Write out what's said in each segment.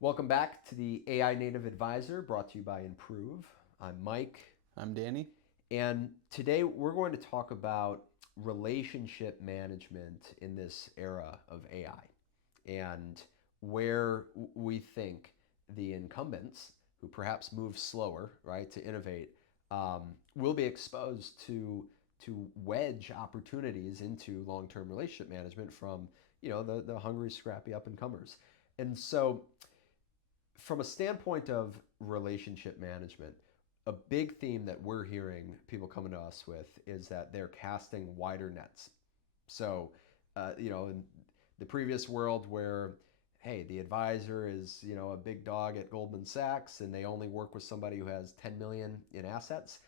Welcome back to the AI Native Advisor brought to you by Impruve. I'm Mike, I'm Danny. and today we're going to talk about relationship management in this era of AI and where we think the incumbents, who perhaps move slower, right, to innovate, will be exposed to wedge opportunities into long-term relationship management from the hungry, scrappy up-and-comers. And so from a standpoint of relationship management, a big theme that we're hearing people coming to us with is that they're casting wider nets. So, in the previous world where, hey, the advisor is, a big dog at Goldman Sachs and they only work with somebody who has 10 million in assets.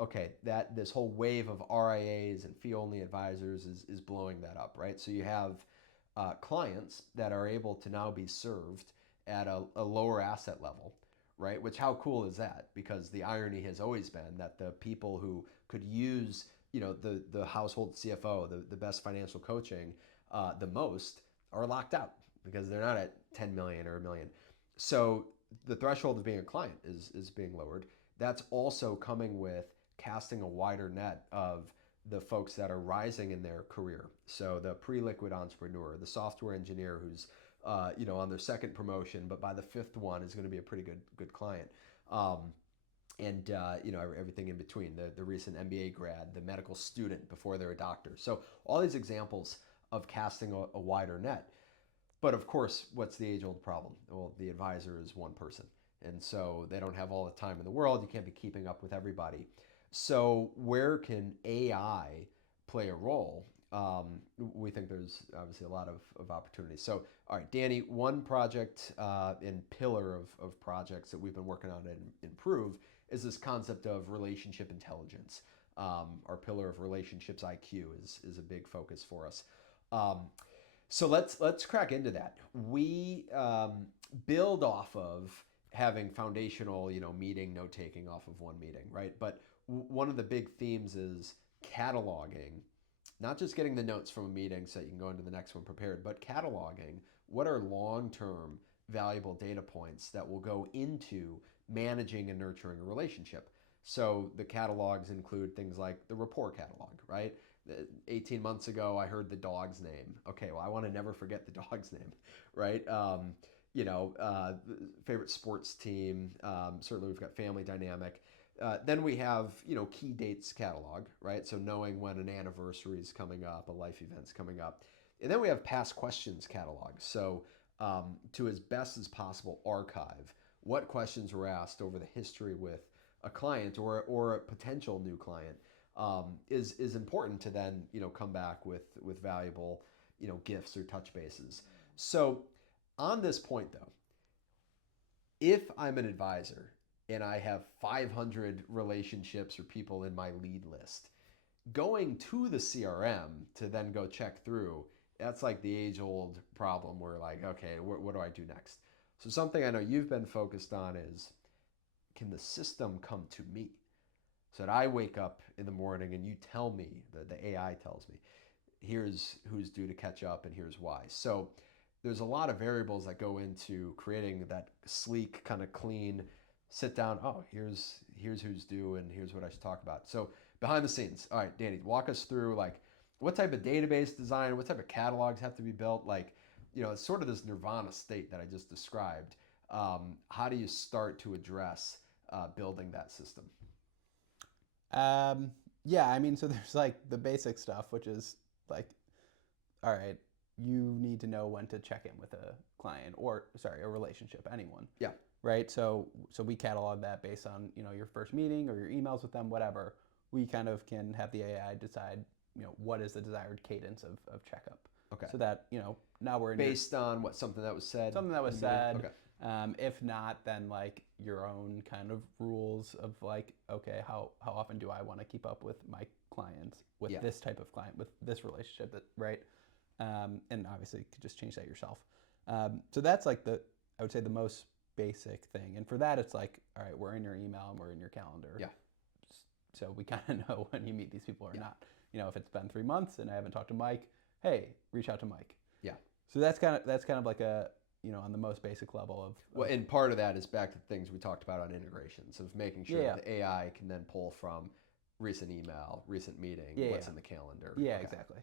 Okay, that this whole wave of RIAs and fee-only advisors is blowing that up, right? So you have clients that are able to now be served at a lower asset level, right? Which, how cool is that? Because the irony has always been that the people who could use, the household CFO, the best financial coaching, the most, are locked out because they're not at 10 million or a million. So the threshold of being a client is being lowered. That's also coming with casting a wider net of the folks that are rising in their career. So the pre-liquid entrepreneur, the software engineer who's on their second promotion, but by the fifth one is going to be a pretty good client. And everything in between, the recent MBA grad, the medical student before they're a doctor. So all these examples of casting a wider net. But of course, what's the age-old problem? Well, the advisor is one person. And so they don't have all the time in the world. You can't be keeping up with everybody. So where can AI play a role? We think there's obviously a lot of opportunities. So, all right, Danny, one project and pillar of projects that we've been working on at Impruve is this concept of relationship intelligence. Our pillar of relationships IQ is a big focus for us. So let's crack into that. We build off of having foundational, meeting note taking off of one meeting, right? But one of the big themes is cataloging, not just getting the notes from a meeting so you can go into the next one prepared, but cataloging what are long-term valuable data points that will go into managing and nurturing a relationship. So the catalogs include things like the rapport catalog, right? 18 months ago, I heard the dog's name. Okay, well, I want to never forget the dog's name, right? Favorite sports team. Certainly, we've got family dynamic. Then we have, key dates catalog, right? So knowing when an anniversary is coming up, a life event's coming up. And then we have past questions catalog. So to as best as possible archive what questions were asked over the history with a client or a potential new client is important to then come back with valuable gifts or touch bases. So on this point though, if I'm an advisor and I have 500 relationships or people in my lead list, going to the CRM to then go check through, that's like the age old problem where, like, okay, what do I do next? So something I know you've been focused on is, can the system come to me? So that I wake up in the morning and you tell me, the AI tells me, here's who's due to catch up and here's why. So there's a lot of variables that go into creating that sleek, kind of clean, sit down, oh, here's who's due and here's what I should talk about. So behind the scenes, all right, Danny, walk us through, like, what type of database design, what type of catalogs have to be built? Like, it's sort of this nirvana state that I just described. How do you start to address building that system? Yeah, I mean, so there's like the basic stuff, which is like, all right, you need to know when to check in with a client or, sorry, a relationship, anyone, Yeah. right? So we catalog that based on, your first meeting or your emails with them, whatever. We kind of can have the AI decide, what is the desired cadence of checkup. Okay. So that, now we're in your Based on what, something that was said something that in was the meeting? said. Okay. If not, then like your own kind of rules of like, okay, how often do I want to keep up with my clients, with Yeah. this type of client, with this relationship, that right? And obviously, you could just change that yourself. So that's like I would say the most basic thing. And for that, it's like, all right, we're in your email and we're in your calendar. Yeah. So we kind of know when you meet these people or Yeah. not. If it's been 3 months and I haven't talked to Mike, hey, reach out to Mike. Yeah. So that's kind of like on the most basic level of Well, and part of that is back to things we talked about on integrations of making sure yeah, that the AI can then pull from recent email, recent meeting, yeah, what's yeah, in the calendar. yeah, Okay. exactly.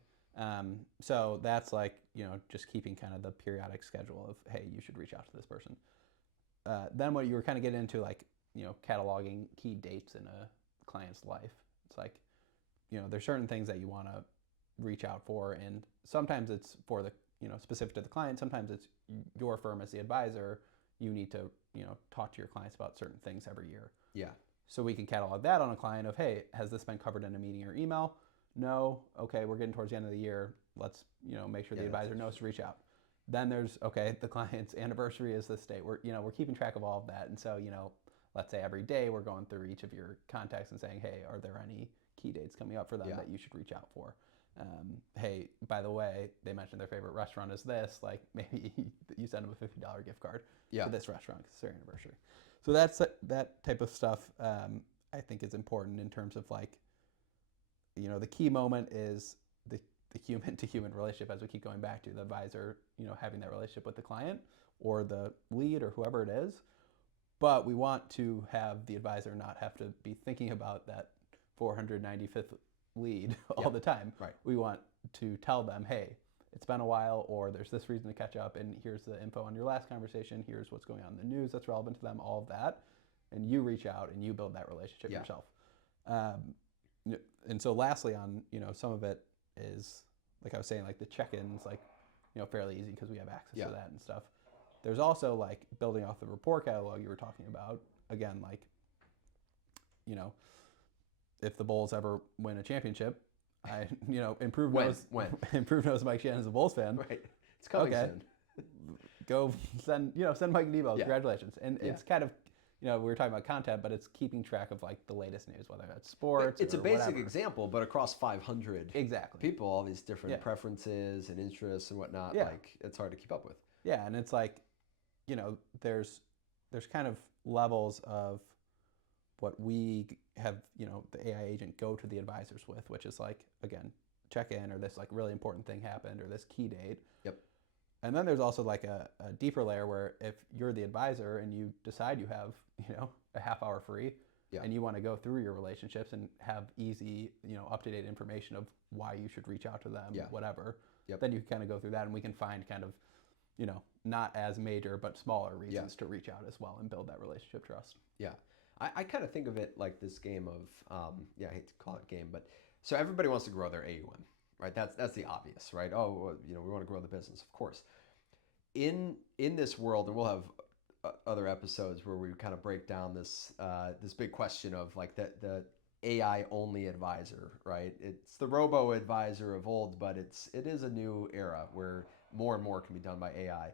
So that's like just keeping kind of the periodic schedule of, hey, you should reach out to this person. Then what you were kind of getting into, like cataloging key dates in a client's life. It's like there's certain things that you want to reach out for, and sometimes it's for the specific to the client. Sometimes it's your firm as the advisor. You need to talk to your clients about certain things every year. Yeah. So we can catalog that on a client of, hey, has this been covered in a meeting or email? No. Okay, we're getting towards the end of the year. Let's make sure Yeah, the that's advisor knows to reach out. Then there's, okay, the client's anniversary is this date. We're keeping track of all of that, and so let's say every day we're going through each of your contacts and saying, hey, are there any key dates coming up for them Yeah. that you should reach out for? Hey, by the way, they mentioned their favorite restaurant is this. Like, maybe you send them a $50 gift card Yeah. to this restaurant because it's their anniversary. So that's that type of stuff. I think is important in terms of like, the key moment is the human to human relationship, as we keep going back to the advisor, having that relationship with the client or the lead or whoever it is. But we want to have the advisor not have to be thinking about that 495th lead all Yep. the time. Right. We want to tell them, hey, it's been a while, or there's this reason to catch up, and here's the info on your last conversation. Here's what's going on in the news that's relevant to them, all of that. And you reach out and you build that relationship Yeah. yourself. And so lastly on, some of it is, like I was saying, like the check-ins, like, fairly easy because we have access Yeah. to that and stuff. There's also like building off the rapport catalog you were talking about. Again, like, if the Bulls ever win a championship, Impruve knows When? Impruve knows Mike Shannon's a Bulls fan. Right. It's coming Okay. soon. Go send Mike Nebo. Yeah. Congratulations. And Yeah. it's kind of, we were talking about content, but it's keeping track of like the latest news, whether that's sports It's or a basic whatever. example, but across 500 Exactly. people, all these different Yeah. preferences and interests and whatnot, Yeah. like it's hard to keep up with. Yeah, and it's like, there's kind of levels of what we have, the AI agent go to the advisors with, which is like, again, check in, or this like really important thing happened, or this key date. Yep. And then there's also like a deeper layer where if you're the advisor and you decide you have, a half hour free, Yeah. and you want to go through your relationships and have easy, up-to-date information of why you should reach out to them, Yeah. whatever, Yep. then you can kind of go through that, and we can find kind of, not as major but smaller reasons to reach out as well and build that relationship trust. Yeah. I kind of think of it like this game of, I hate to call it game, but so everybody wants to grow their AUM, right? That's the obvious, right? Oh, well, we want to grow the business, of course. In this world, and we'll have other episodes where we kind of break down this this big question of like the AI only advisor, right? It's the robo advisor of old, but it is a new era where more and more can be done by AI.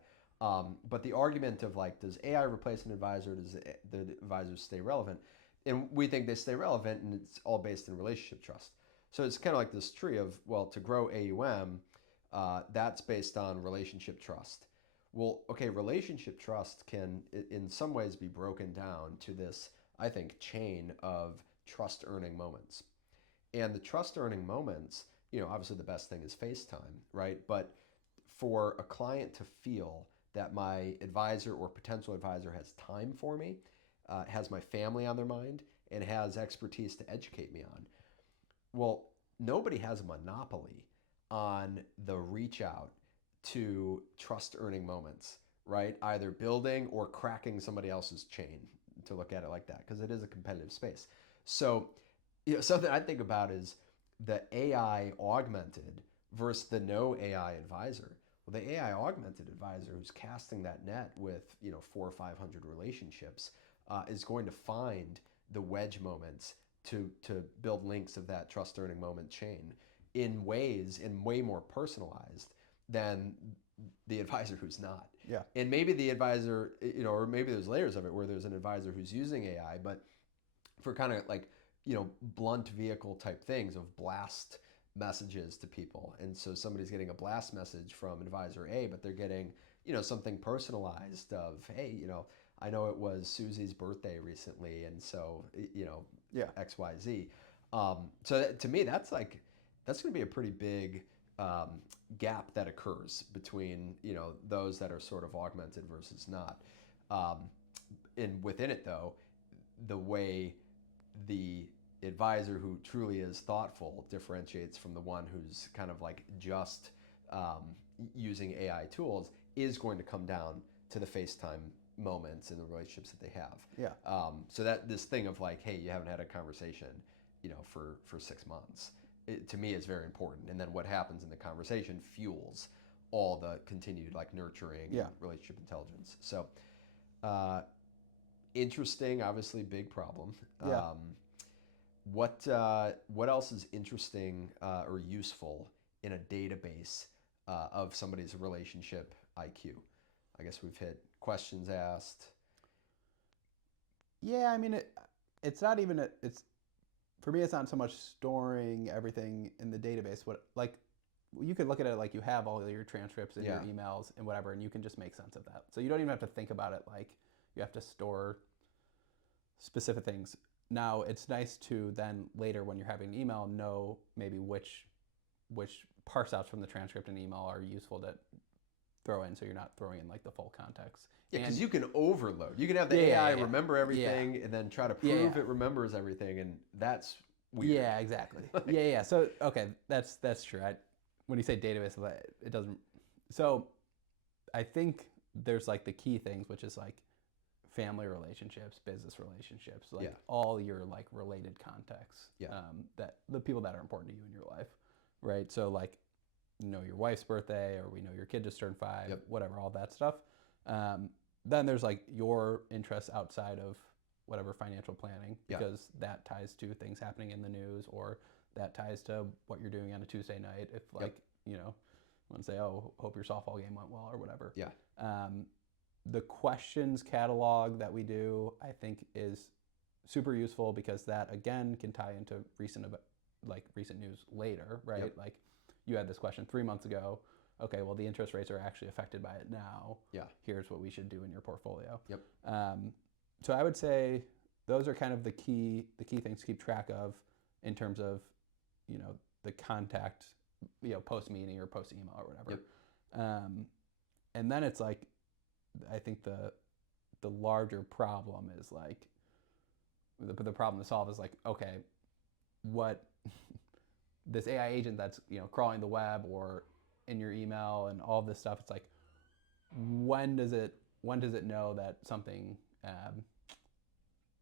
But the argument of like, does AI replace an advisor? Does the advisors stay relevant? And we think they stay relevant, and it's all based in relationship trust. So it's kind of like this tree of, well, to grow AUM, that's based on relationship trust. Well, okay, relationship trust can, in some ways, be broken down to this, I think, chain of trust earning moments. And the trust earning moments, obviously the best thing is FaceTime, right? But for a client to feel that my advisor or potential advisor has time for me, has my family on their mind, and has expertise to educate me on, well, nobody has a monopoly on the reach out to trust earning moments, right? Either building or cracking somebody else's chain, to look at it like that, because it is a competitive space. So, something I think about is the AI augmented versus the no AI advisor. Well, the AI augmented advisor who's casting that net with 400 or 500 relationships is going to find the wedge moments to build links of that trust earning moment chain in way more personalized than the advisor who's not. Yeah. And maybe the advisor, or maybe there's layers of it where there's an advisor who's using AI, but for kind of like, blunt vehicle type things of blast messages to people. And so somebody's getting a blast message from advisor A, but they're getting, something personalized of, hey, I know it was Susie's birthday recently, and so, Yeah. XYZ. So to me, that's going to be a pretty big gap that occurs between those that are sort of augmented versus not. Um, and within it, though, the way the advisor who truly is thoughtful differentiates from the one who's kind of like just um, using AI tools is going to come down to the FaceTime moments and the relationships that they have. Yeah. So that this thing of like, hey, you haven't had a conversation, for 6 months, to me is very important. And then what happens in the conversation fuels all the continued like nurturing Yeah. and relationship intelligence. So interesting, obviously big problem. Yeah. What else is interesting or useful in a database of somebody's relationship IQ? I guess we've hit questions asked. Yeah, I mean, it's not even it's for me. It's not so much storing everything in the database. What like you could look at it like you have all of your transcripts and your Yeah. emails and whatever, and you can just make sense of that. So you don't even have to think about it like you have to store specific things. Now it's nice to then later when you're having an email know maybe which parse outs from the transcript and email are useful to throw in, so you're not throwing in like the full context. Yeah, because And you can overload. You can have the yeah, AI yeah, remember yeah. everything and then try to Yeah, prove yeah. it remembers everything, and that's weird. Yeah, exactly. Yeah. So okay, that's true. When you say database, it doesn't. So I think there's like the key things, which is like family relationships, business relationships, like Yeah. all your like related contexts. Yeah. That the people that are important to you in your life, right? So like, your wife's birthday, or we know your kid just turned 5, Yep. whatever, all that stuff. Then there's like your interests outside of whatever financial planning, Yeah. because that ties to things happening in the news, or that ties to what you're doing on a Tuesday night. If like, want to say, oh, hope your softball game went well or whatever. Yeah. The questions catalog that we do, I think, is super useful, because that again can tie into recent news later, right? Yep. Like you had this question 3 months ago. Okay, well the interest rates are actually affected by it now. Yeah. Here's what we should do in your portfolio. Yep. So I would say those are kind of the key things to keep track of in terms of, the contact, post meeting or post email or whatever. Yep. And then it's like, I think the larger problem is like the problem to solve is like, okay, what this AI agent that's crawling the web or in your email and all this stuff, it's like, when does it know that something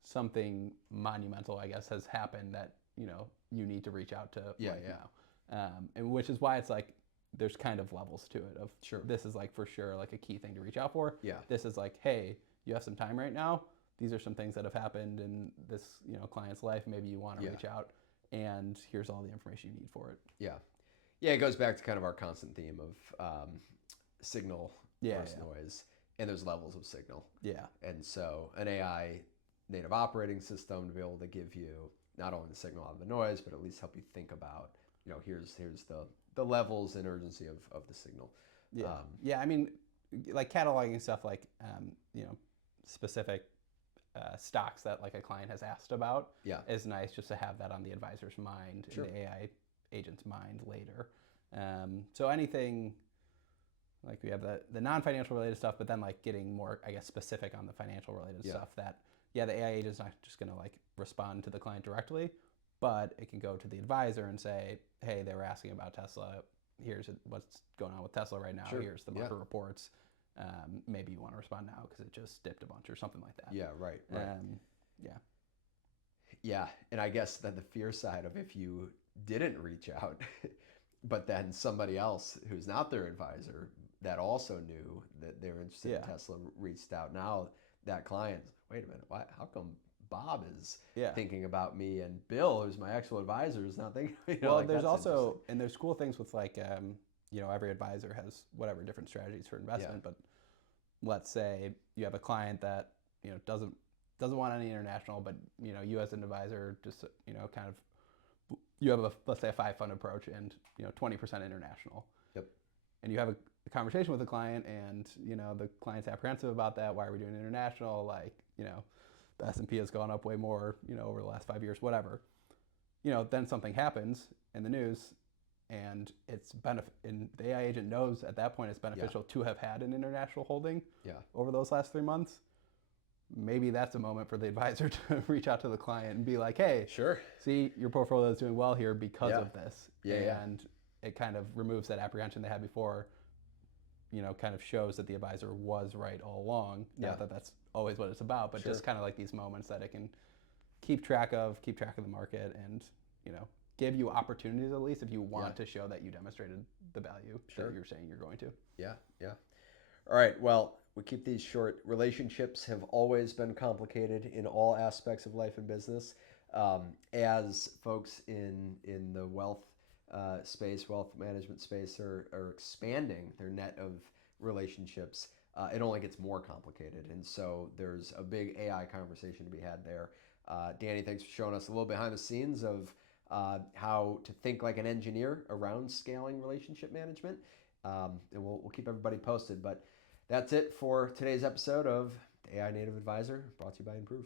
something monumental, I guess, has happened that you need to reach out to now, and which is why it's like there's kind of levels to it of Sure. This is like for sure like a key thing to reach out for. Yeah. This is like, hey, you have some time right now. These are some things that have happened in this client's life. Maybe you want to reach out, and here's all the information you need for it. Yeah. Yeah, it goes back to kind of our constant theme of signal versus noise, and there's levels of signal. Yeah. And so an AI native operating system to be able to give you not only the signal out of the noise, but at least help you think about, here's the levels and urgency of the signal. Yeah. I mean, like cataloging stuff like, specific stocks that like a client has asked about is nice, just to have that on the advisor's mind Sure. and the AI agent's mind later. So anything like we have the non-financial related stuff, but then like getting more, I guess, specific on the financial related stuff that, the AI agent's not just going to like respond to the client directly, but it can go to the advisor and say, hey, they were asking about Tesla. Here's what's going on with Tesla right now. Sure. Here's the market reports. Maybe you want to respond now because it just dipped a bunch or something like that. Yeah, right. Yeah. Yeah, and I guess then the fear side of if you didn't reach out, but then somebody else who's not their advisor that also knew that they were interested in Tesla reached out. Now that client, wait a minute, why? How come Bob is thinking about me and Bill, who's my actual advisor, is not thinking? Well, like, there's also, and there's cool things with like, every advisor has whatever different strategies for investment, but let's say you have a client that doesn't want any international, but you as an advisor just kind of you have let's say a 5-fund approach and 20% international. Yep. And you have a conversation with the client, and the client's apprehensive about that. Why are we doing international? Like the S&P has gone up way more over the last 5 years, whatever. Then something happens in the news, and and the AI agent knows at that point it's beneficial to have had an international holding over those last 3 months, maybe that's a moment for the advisor to reach out to the client and be like, hey, Sure. see, your portfolio is doing well here because of this. Yeah. And it kind of removes that apprehension they had before, kind of shows that the advisor was right all along. Not that that's always what it's about, but just kind of like these moments that it can keep track of the market and, give you opportunities at least if you want to show that you demonstrated the value that you're saying you're going to. Yeah. All right. Well, we keep these short. Relationships have always been complicated in all aspects of life and business. As folks in the wealth space, wealth management space are expanding their net of relationships, it only gets more complicated. And so there's a big AI conversation to be had there. Danny, thanks for showing us a little behind the scenes of how to think like an engineer around scaling relationship management. And we'll keep everybody posted. But that's it for today's episode of the AI Native Advisor, brought to you by Impruve.